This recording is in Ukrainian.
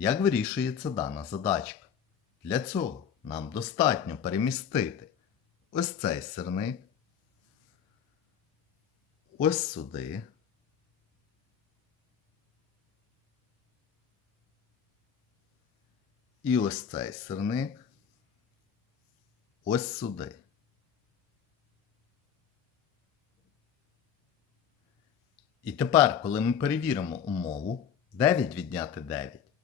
Як вирішується дана задачка? Для цього нам достатньо перемістити ось цей сирник, ось сюди. І ось цей сирник ось сюди. І тепер, коли ми перевіримо умову, 9 відняти 9